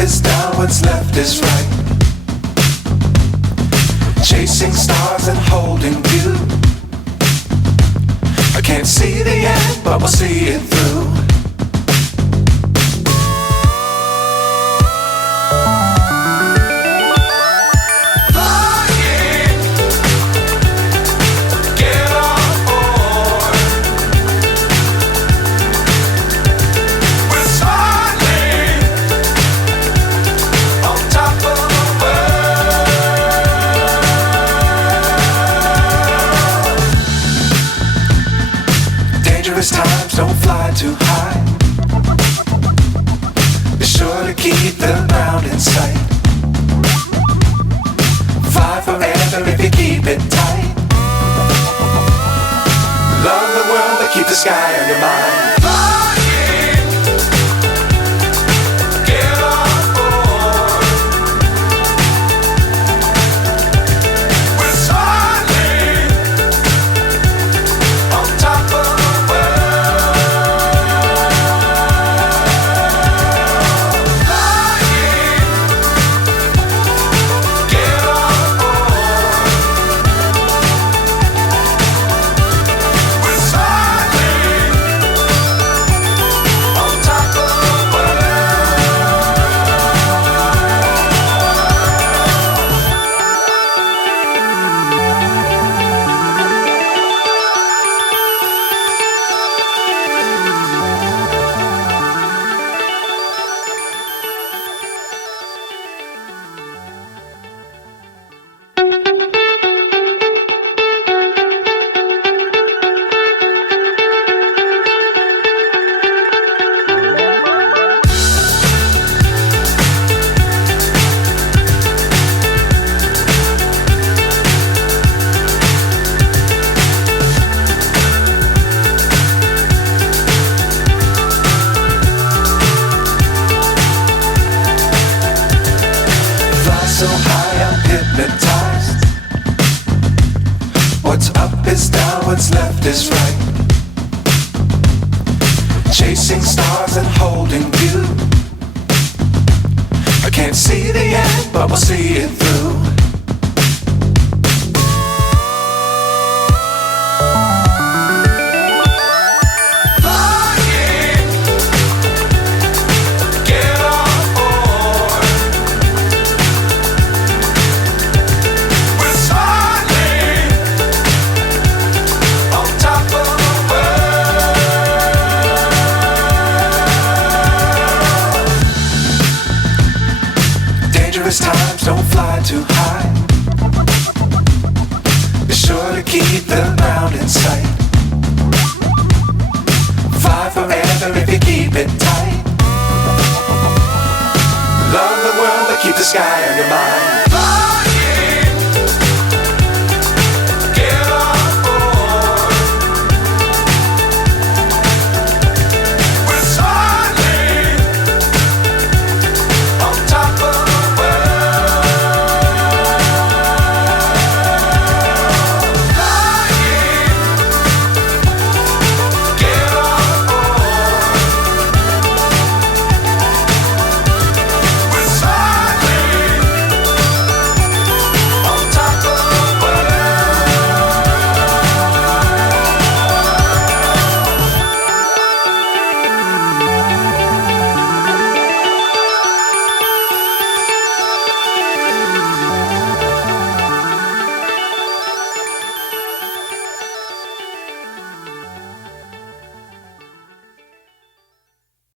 is down, what's left is right. Chasing stars and holding you. I can't see the end, but we'll see it through. Times don't fly too high. Be sure to keep the ground in sight. Fly forever if you keep it tight. Love the world but keep the sky on your mind. So high I'm hypnotized. What's up is down, what's left is right. Chasing stars and holding you. I can't see the end, but we'll see it through. Times don't fly too high. Be sure to keep the ground in sight. Fly forever if you keep it tight. Love the world but keep the sky on your mind.